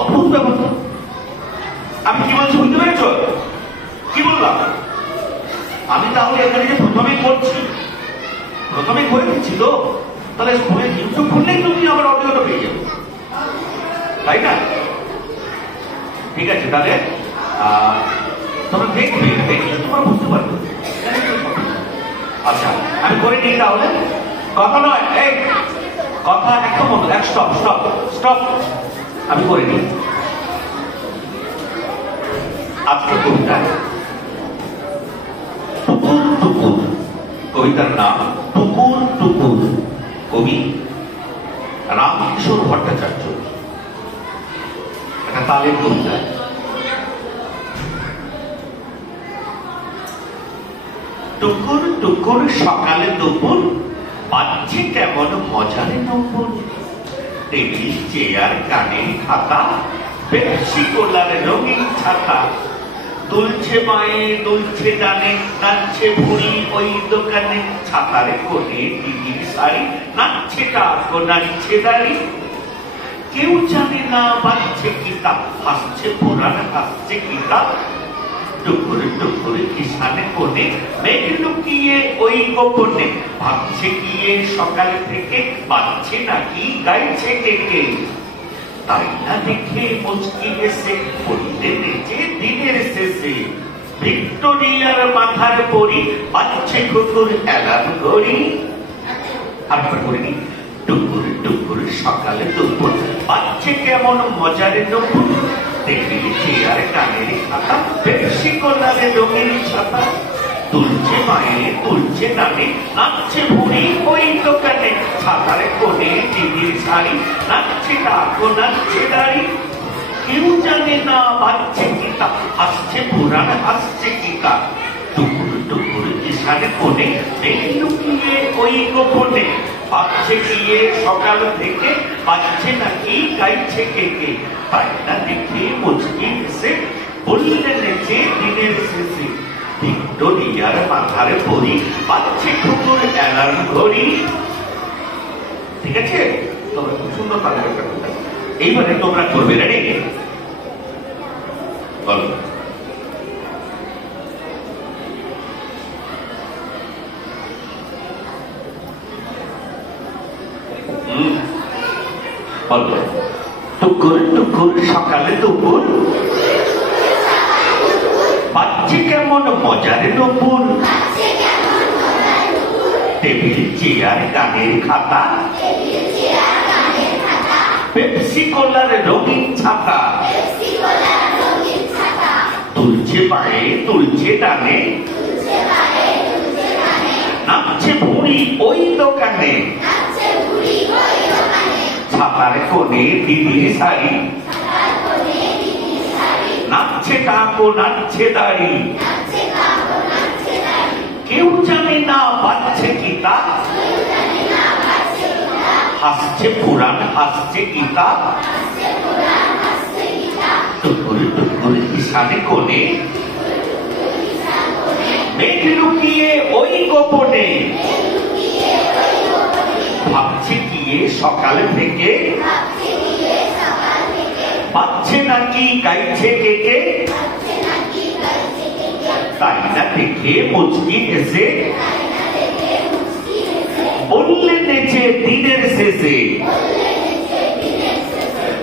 অদ্ভুত ব্যবস্থা। আমি কি বলছি বুঝতে পেরেছ? কি বললাম? আমি তাহলে এখানে যে প্রথমে করছি, প্রথমে করে দিচ্ছি তো, তাহলে ফোনে ইউটিউব খুললেই তুমি আমার অডিওটা পেয়ে যাবে, তাই না? ঠিক আছে, তাহলে তোমরা দেখবে, দেখলে তোমরা বুঝতে পারবে। আচ্ছা, আমি করে নিই তাহলে। কথা নয়, এই কথা একদম মতো, এক স্টপ স্টপ স্টপ, আমি করে নিই। আজকে কবিতা টুকুর টুকুর, কবিতার নাম টুকুর টুকুর, কবি রামকিশোর ভট্টাচার্য। একটা তালের কবিতা। টুকুর টুকুর সকালে দুপুর, পাচ্ছে কেমন মজারে নপুর, টেবিল চেয়ার কানের খাতা, পেপসি কোলার রঙিন ছাতা, দুলছে মায়ে দুলছে ডানে, নাচছে ভুড়ি ওই দোকানে, ছাতার কোণে দিদির শাড়ি, নাচছে টাকো নাচছে দাড়ি, কেউ জানে না বাজছে কিতা, হাসছে পুরাণ হাসছে কিতা, টুকুর টুকুর কিষানে কোণে, মেঘ লুকিয়ে ওই গোপনে, ভাবছে গিয়ে সকাল থেকে, বাজছে নাকি গাইছে কে, তাই না দেখে মুচকি এসে বলতে নেচে দিনের শেষে, ভিক্টোরিয়ার মাথার পরি, বাজছে কুকুর অ্যালার্ম ঘড়ি। আরেকবার করে নি। টুকুর টুকুর সকালে দুপুর, বাজছে কেমন মজারে দুপুর, টেবিল চেয়ার কানের খাতা, পেপসি কোলারে রঙিন ছাতা, তুলছে মায়ে তুলছে ডানে, নাচছে ভুড়ি ওই দোকানে, ছাতার কোণে দিদির শাড়ি, নাচছে টাকো নাচছে দাড়ি, কেউ জানে না বাজছে কিতা, হাসছে পুরাণ হাসছে কিতা, টুকুর টুকুর কিষানে কোণে, মেঘ লুকিয়ে ওই গোপনে, ভাবছে গিয়ে সকাল থেকে, বাজছে নাকি গাইছে কে, তাই না দেখে মুচকি এসে বললে নেচে দিনের শেষে, ভিক্টোরিয়ার মাথার পরি, বাজছে কুকুর অ্যালার্ম ঘড়ি। ঠিক আছে? তোমরা খুব সুন্দর পারবে একটা কথা। এইবারে তোমরা করবে, রেডি? বলো। বলো। টুকুর টুকুর সকালে দুপুর, বাজছে কেমন মজারে নপুর, টেবিল চেয়ার কানের খাতা, পেপসি কোলার রঙিন ছাতা, তুলছে পায়ে তুলছে ডানে, নাচছে ভুড়ি ওই দোকানে, ছাতার কোণে দিদির শাড়ি, নাচছে টাকো নাচছে দাড়ি, কেউ জানে না বাজছে কিতা, হাসছে পুরাণ হাসছে কিতা, টুকুর টুকুর কিষানে কোণে, মেঘ লুকিয়ে ওই গোপনে, ভাবছে গিয়ে সকাল থেকে, বাজছে নাকি গাইছে কে, তাই না দেখে মুচকি এসে বললে নেচে দিনের শেষে,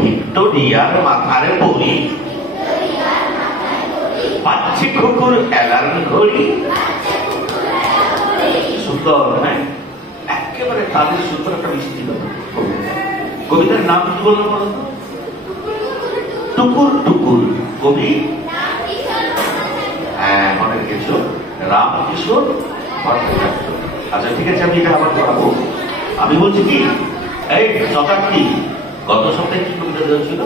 ভিক্টোরিয়ার মাথার পরি, বাজছে কুকুর অ্যালার্ম ঘড়ি। সুন্দর, হ্যাঁ? একেবারে তাদের সুন্দর একটা মিষ্টি কবিতার নাম কি বলবো বলো তো? টুকুর টুকুর, কবি হ্যাঁ মনে রেখেছো, রামকিশোর ভট্টাচার্য। আচ্ছা ঠিক আছে, আমি এটা আবার পড়াবো। আমি বলছি কি, এই শতাব্দী গত সপ্তাহে কি কবিতা দেওয়া ছিল?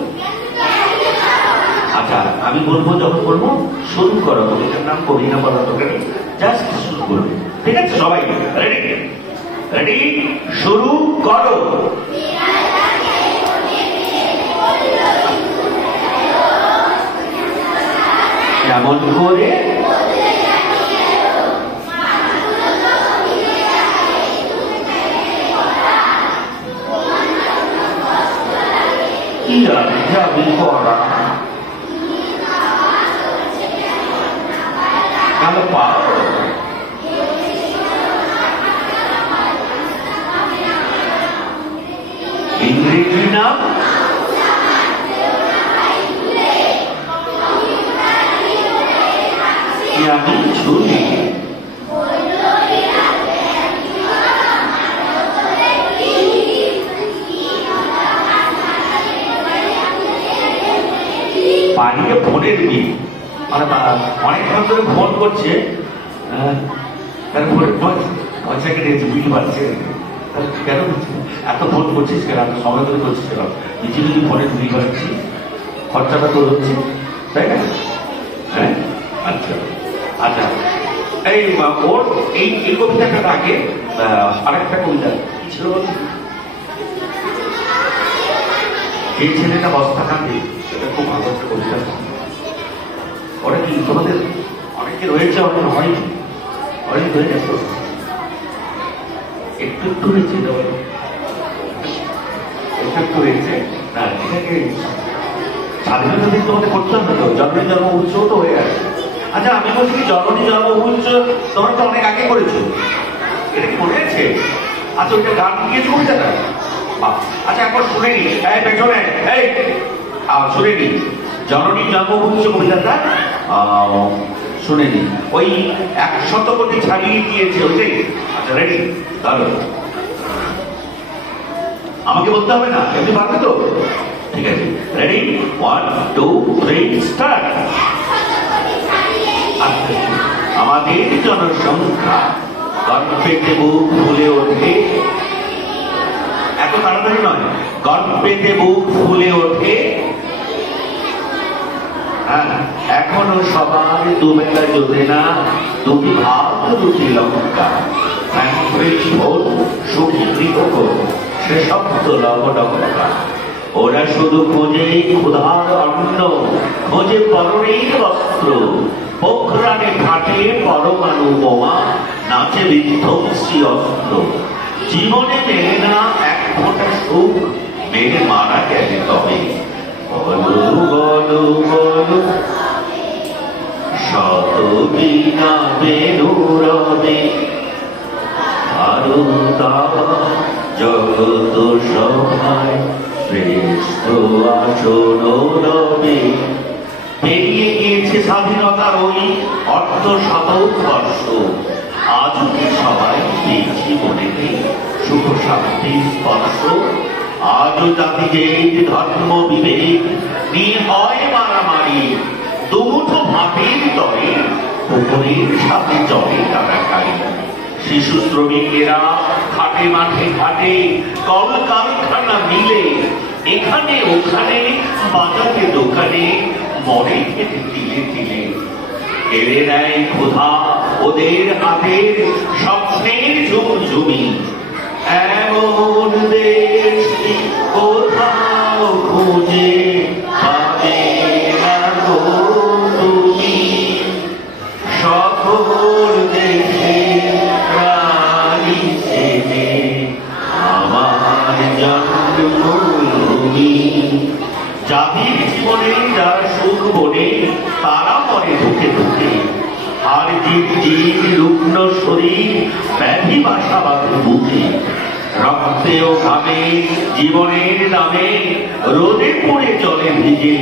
আচ্ছা আমি বলবো, যখন বলবো শুরু করো, কবিতার নাম কবি না বলা দরকার, জাস্ট শুরু করবে। ঠিক আছে সবাই রেডি? রেডি, শুরু করো। কেমন করে কি আর যাবি করা কেন পাও ইংরেজি নাম আমি ছুরি বাড়িতে ফোনের বিল মানে অনেকক্ষণ ধরে ফোন করছে তারপরে পয়সা কেটেছে বিল বাড়ছে কেন এত ফোন করছিস কেন এত সময় ধরে করছিস কেন নিজে যদি ফোনের বিল বাড়ছি খরচাটা তো হচ্ছে তাই না হ্যাঁ আচ্ছা আচ্ছা এই ওর এই কবিতাটার আগে আরেকটা কবিতা কি ছিল এই ছেলেটা বস্তা কাঁদে এটা খুব ভালো একটা কবিতা ওরা কি তোমাদের অনেকে রয়েছে অনেক হয়নি অনেক হয়ে গেছে একটু একটু হয়েছে একটু একটু হয়েছে না এটাকে স্বাধীনতা দিন তোমাদের করতে হবে তো জন্মের জন্ম উৎসব তো হয়ে গেছে আচ্ছা আমি বলছি কি জন্মদিন জন্ম উৎসব তোমরা তো অনেক আগে করেছো এটা কি মনে আছে আচ্ছা ওইটা গান গিয়েছো কবিতাটা আচ্ছা এখন শুনে নি এই পেছনে এই শুনে নি জননী জন্মভূমি কবিতাটা শুনে নি ওই 100 কোটি ছাড়িয়ে দিয়েছে ওইটাই আচ্ছা রেডি তাহলে আমাকে বলতে হবে না এমনি পারবে তো ঠিক আছে রেডি 1 2 3 স্টার্ট আমাদের জনসংখ্যা গর্ভেতে বুক ফুলে ওঠে এত তাড়াতাড়ি নয় গর্ভেতে বুক ফুলে ওঠে হ্যাঁ এখনো সবার দুবেলা জোটে না দুটি ভাত রুটি লঙ্কা সুখী কৃতক সেসব তো লবডঙ্কা ওরা শুধু খোঁজে ক্ষুধার অন্ন খোঁজে পরনের বস্ত্র পোখরানে ঘাটে পরমাণু বোমা নাচে বিধ্বংসী অস্ত্র জীবনে মেলে না এক ফোঁটা সুখ মেরে মারা গেলে তবে বলো বলো বলো শত বিনা বেনুরবে আরো জগত সভায় শ্রেষ্ঠ আসন রবে পেরিয়ে গিয়েছে স্বাধীনতার ওই অর্ধ-শতবর্ষ আজও কি সবাই পেয়েছি মনেতে সুখ শান্তি স্পর্শ আজও জাতিভেদ ধর্ম বিভেদ নিয়ে হয় মারামারি দুমুঠো ভাতের তরে পুকুরের সাথে জলে তারা খাই শিশু শ্রমিকেরা খাটে মাঠে ঘাটে কল কারখানা মিলে এখানে ওখানে বাজারে দোকানে মরে খেতে তিলে তিলে এড়ে নেয় ক্ষুধা ওদের হাতের স্বপ্নের ঝুমঝুমি এমন দেশ কোথাও খুঁজে পাবে না তুমি সকল দেশে প্রাণী ছেলে আমার জন্মভূমি জাতির জীবনে যারা সুখ বনে তারা মরে ঢুকে ঢুকে আর জীব রুগ্ন শরীর ব্যাধি বাসা বাঁধে বুকে রক্তে ও ঘামে জীবনের নামে রোদে পড়ে চলে ভিজে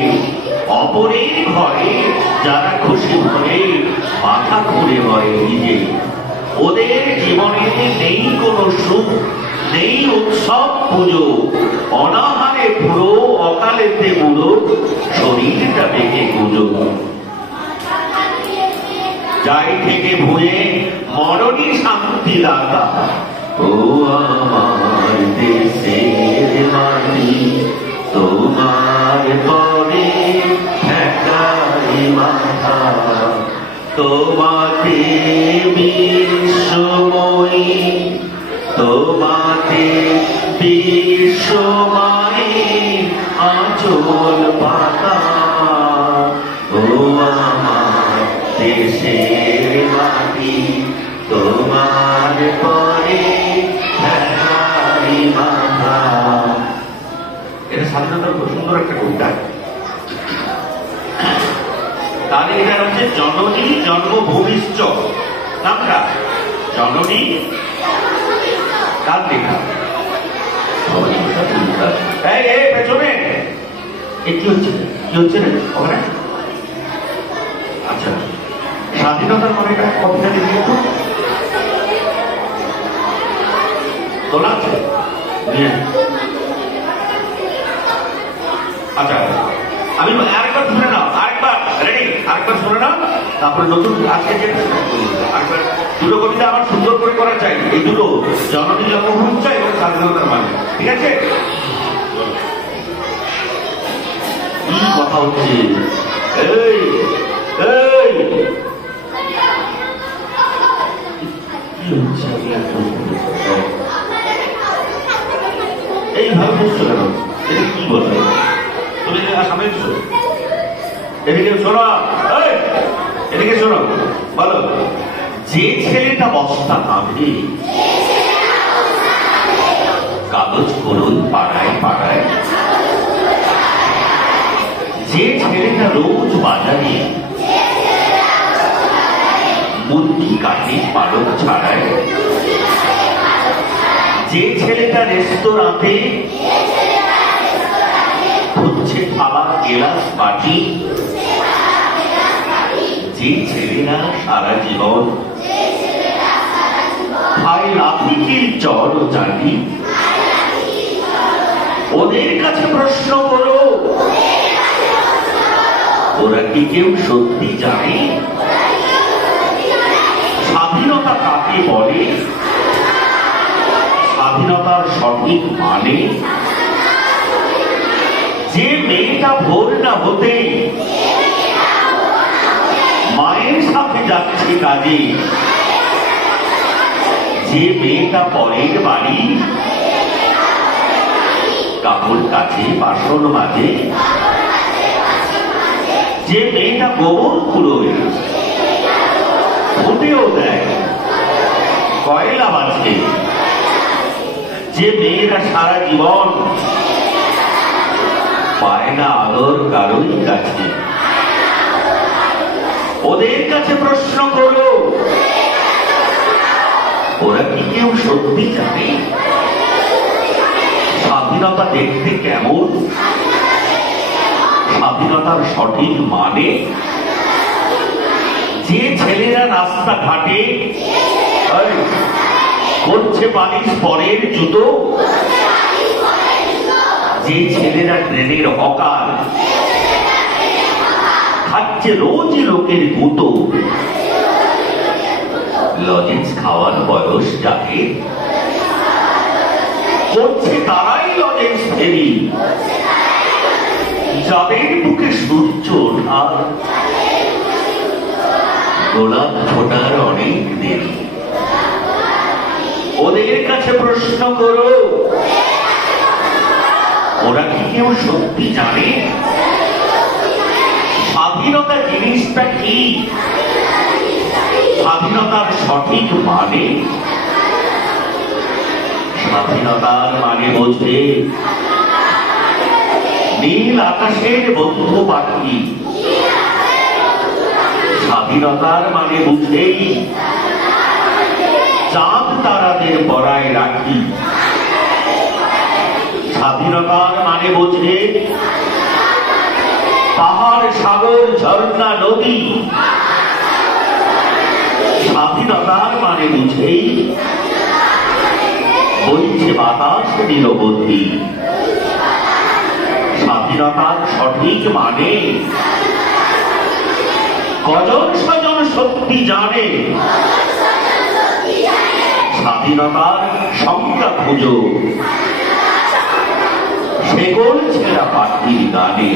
অপরের ঘরে যারা খুশি ভরে মাথা ঘুরে মরে নিজে ওদের জীবনে নেই কোনো সুখ নেই উৎসব পুজো অনাহারে পুরো অকালেতে বুড়ো শরীরটা বেঁকে গুজো যাই থেকে ভুয়ে মরণই শান্তি দাতা ও আমার দেশের মাটি তোমার পরে ঠেকাই মাথা তোমাকে বিশ্বময়ী তোমাকে বিশ্বময়ী আঁচল পাতা ও আমার দেশের মাটি তোমার পরে ঠেকাই মাথা। এটা স্বাধীনতার সুন্দর সুন্দর একটা কবিতা। তাহলে এটা হচ্ছে জননী জন্মভূমিশ্চ, নামটা জননী কার লেখা? পেছনে কি হচ্ছে রে ওখানে? আচ্ছা, স্বাধীনতার মানে কবিতা লিখে তোলা আছে। আচ্ছা, আমি আরেকবার শুনে নাও, আরেকবার রেডি, আরেকবার শুনে নাও, তারপরে নতুন আজকে যে আরেকবার দুটো কবিতা আমার সুন্দর করে করা চাই। এই দুটো জননী জন্মভূমি চাই এবং স্বাধীনতার মানে, ঠিক আছে? কি কথা হচ্ছে? এই এই কি হচ্ছে? এইভাবে বুঝছো কেন? এটা কি বলবে? তুমি সামনে শোনো, এদিকে শোনো, এদিকে শোনো, বলো। যে ছেলেটা বস্তা ভাঙে কাগজ করুন পাড়ায় পাড়ায়, যে ছেলেটা রোজ বাজারে মুরগি কাটে পালক ছাড়ায়, যে ছেলেটা রেস্তোরাঁতে হচ্ছে থালা গেলাস বাটি, যে ছেলেরা সারা জীবন খায় লাফিকির চর ও চাটি, ওদের কাছে প্রশ্ন করো ওরা কি কেউ সত্যি জানে স্বাধীনতা কাকে বলে, স্বাধীনতার সঠিক মানে? যে মেয়েটা ভোর না হতে মায়ের সাথে যাচ্ছে কাজে, যে মেয়েটা পরের বাড়ি কাপড় কাছে বাসন মাঝে, যে মেয়েটা গোবর কুড়োয় ফুটেও দেয় কয়লা বাজে, যে মেয়েরা সারা জীবন পায় না আলোর কারোই কাছে, ওদের কাছে প্রশ্ন করো ওরা কি কেউ সত্যি জানে স্বাধীনতা দেখতে কেমন, স্বাধীনতার সঠিক মানে? যে ছেলেরা রাস্তা ঘাটে করছে পালিশ পরের জুতো, যে ছেলেরা ট্রেনের হকার খাচ্ছে রোজ লোকের গুঁতো, লজেন্স খাওয়ার বয়স যাকে করছে তারাই লজেন্স ফেরি, যাদের বুকে সূর্য ওঠার গোলাপ ফোটার অনেক দেরি, ওদের কাছে প্রশ্ন করো ওরা কি কেউ সত্যি জানে স্বাধীনতা জিনিসটা কি, স্বাধীনতার সঠিক মানে? স্বাধীনতার মানে বোঝে নীল আকাশের বন্ধু পাখি, স্বাধীনতার মানে বুঝেই চাঁদ তারাদের পরায় রাখি, স্বাধীনতার মানে বোঝে পাহাড় সাগর ঝর্ণা নদী, স্বাধীনতার মানে বুঝেই বইছে বাতাস নিরবধি, স্বাধীনতার সঠিক মানে কজন স্বজন সত্যি জানে স্বাধীনতার সংজ্ঞা খুঁজো সেগোল ছেঁড়া পাখির গানে।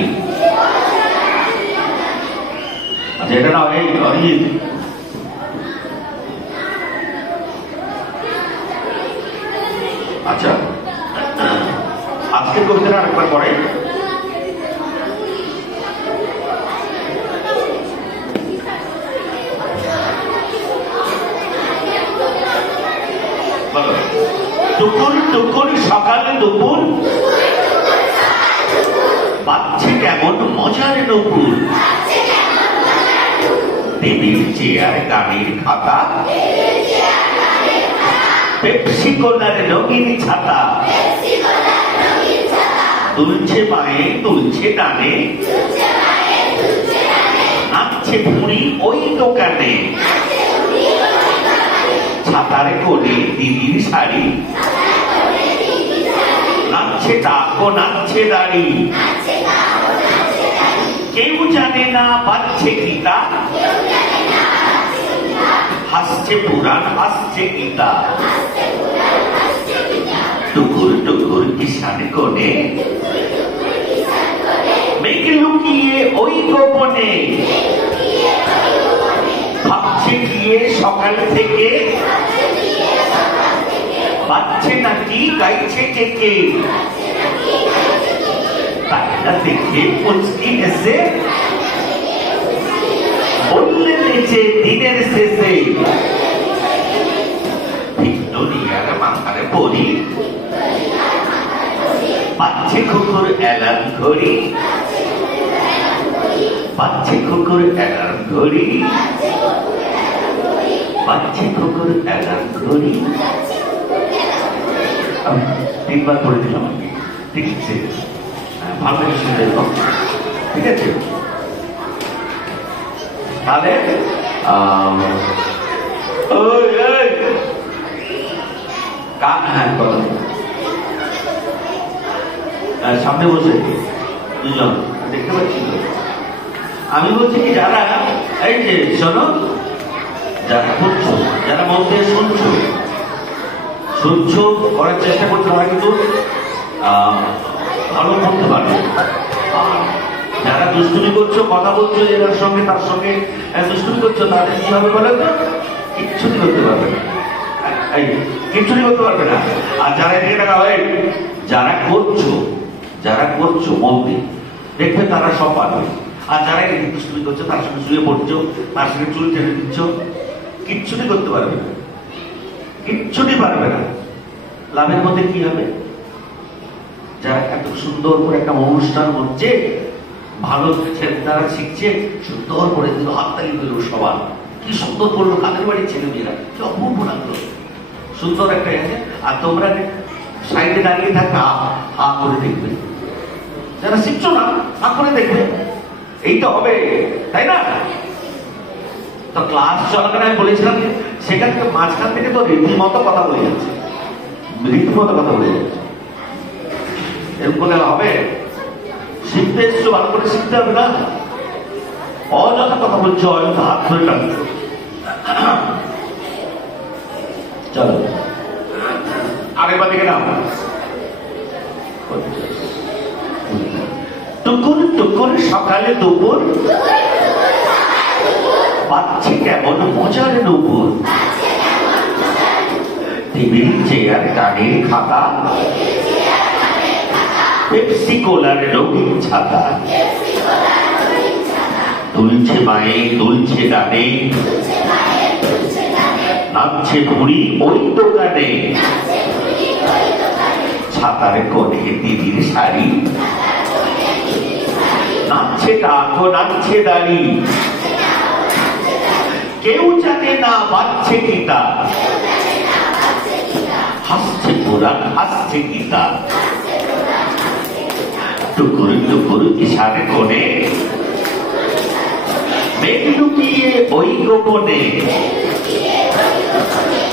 আচ্ছা, এটা না এই অরিজিৎ আচ্ছা, আজকের কবিতাটা আরেকবার পড়ে। টুকুর টুকুর সকালে দুপুর কেমন মজার নপুর, টেবিল চেয়ার গানের খাতা, পেপসি কোলার রঙিন ছাতা, দুলছে মায়ে দুলছে ডানে, নাচছে ভুঁড়ি ওই দোকানে, ছাতার কোলে দিদির শাড়ি, নাচছে টাকো নাচছে দাড়ি, কেউ জানে না বাজছে গীতা, হাসছে পুরাণ হাসছে গীতা, টুকুর টুকুর কিষান কোণে, মেঘ লুকিয়ে ওই গোপনে, ভাবছে গিয়ে সকাল থেকে, বাজছে নাকি গাইছে কে, তাইটা দেখে পুচকি হেসে বললে নেচে দিনের শেষে, ভিক্টোরিয়ার মাথায় পড়ি, বাজছে কুকুর অ্যালার্ম ঘড়ি, বাজছে কুকুর অ্যালার্ম ঘড়ি, বাজছে কুকুর অ্যালার্ম ঘড়ি। আমি 3 বার পড়ে দিলাম, ঠিক আছে? ভালো করে শুনতে হবে, ঠিক আছে? তাহলে সামনে বসে দুজন দেখতে পাচ্ছি তো। আমি বলছি কি, যারা এই যে শোনো, যারা করছো, যারা মন দিয়ে শুনছো করার চেষ্টা করছো, তারা কিন্তু ভালো করতে পারবে। আর যারা দুষ্টুমি করছো, কথা বলছো এর সঙ্গে তার সঙ্গে দুষ্টুমি করছো, তাদের কি হবে বলে তো? কিচ্ছুটি করতে পারবে না, কিচ্ছুটি করতে পারবে না। আর যারা এদিকে টাকা হয়, যারা করছো মন দিয়ে, দেখবে তারা সব পারবে। আর যারা দুষ্টুমি করছো, তার সঙ্গে শুয়ে পড়ছো, তার সঙ্গে চুল টেনে দিচ্ছ, কিচ্ছুটি করতে পারবে না, কিচ্ছুটি পারবে না। লাভের মধ্যে কি হবে? যারা এত সুন্দর করে একটা অনুষ্ঠান হচ্ছে, ভালো তারা শিখছে, সুন্দর করে দিল, হাততালি দিল সবার, কি সুন্দর করলো, কাদের বাড়ির ছেলে মেয়েরা, কি অপূর্ব লাগলো, সুন্দর একটা। আর তোমরা সাইডে দাঁড়িয়ে থাকা, হা করে দেখবে। যারা শিখছো না, হা করে দেখবে, এই তো হবে, তাই না? তো ক্লাস চলাকালীন আমি বলেছিলাম, সেখান থেকে মাঝখান থেকে তো রীতিমতো কথা বলে যাচ্ছে, রীতিমতো কথা বলে যাচ্ছে। এরকম বলে হবে? শিখতে এসছো, ভালো করে শিখতে হবে না? অযথা কথা বলছো, অযথা হাত ধরে টানছো। চলো আরেকবার দিকে নাও। টুকুর টুকুর সকালে দুপুর, বাজছে কেমন মজার নপুর, টেবিল চেয়ার গানের খাতা, পেপসি কোলার রঙিন ছাতা, দুলছে মায়ে দুলছে ডানে, নাচছে ভুঁড়ি ওই দোকানে, ছাতার কোণে দিদির শাড়ি, নাচছে টাকো নাচছে দাড়ি, কেউ জানে না বাজছে গীতা, হাসছে পুরাণ হাসছে গীতা, টুকুর টুকুর কিষান কোণে, মেঘ লুকিয়ে ওই গোপনে,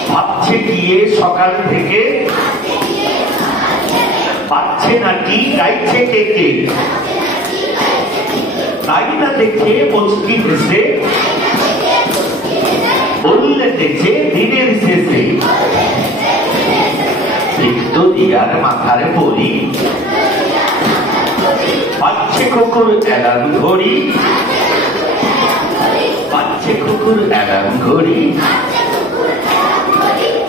ভাবছে গিয়ে সকাল থেকে, বাজছে নাকি গাইছে কে, তাই না দেখে মুচকি হেসে বললে দেখে দিনের শেষে, ভিক্টোরিয়ার মাথার পড়ি, বাজছে কুকুর অ্যালার্ম ঘড়ি, বাজছে কুকুর অ্যালার্ম ঘড়ি,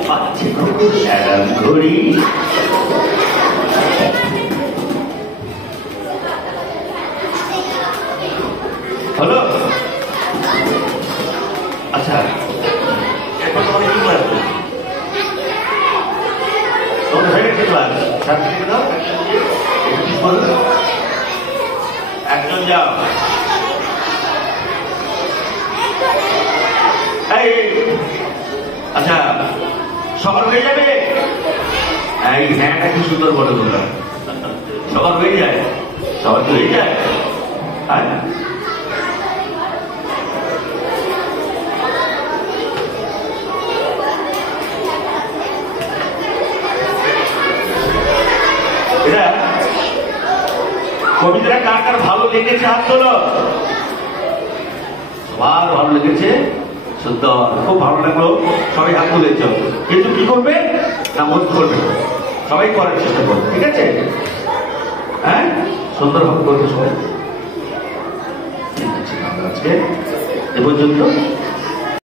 বাজছে কুকুর অ্যালার্ম ঘড়ি। হলো? আচ্ছা, এখন তোমাদের কি ক্লাস? তোমাদের হয়ে গেছে ক্লাস? দুজন যাও। এই আচ্ছা, সবার হয়ে যাবে? এই হ্যাঁটা কি সুন্দর বলে তোমরা, সবার হয়ে যায়? সবার তো হয়ে যায়। হ্যাঁ, এটা কবিতাটা কার কার ভালো লেগেছে হাত তোলো। সবার ভালো লেগেছে, সুন্দর, খুব ভালো লাগলো, সবাই হাত তুলেছ। কিন্তু কি করবে না, মন করবে, সবাই করার চেষ্টা করবে, ঠিক আছে? হ্যাঁ, সুন্দরভাবে করবে সবাই। ঠিক আছে, আজকে এ পর্যন্ত।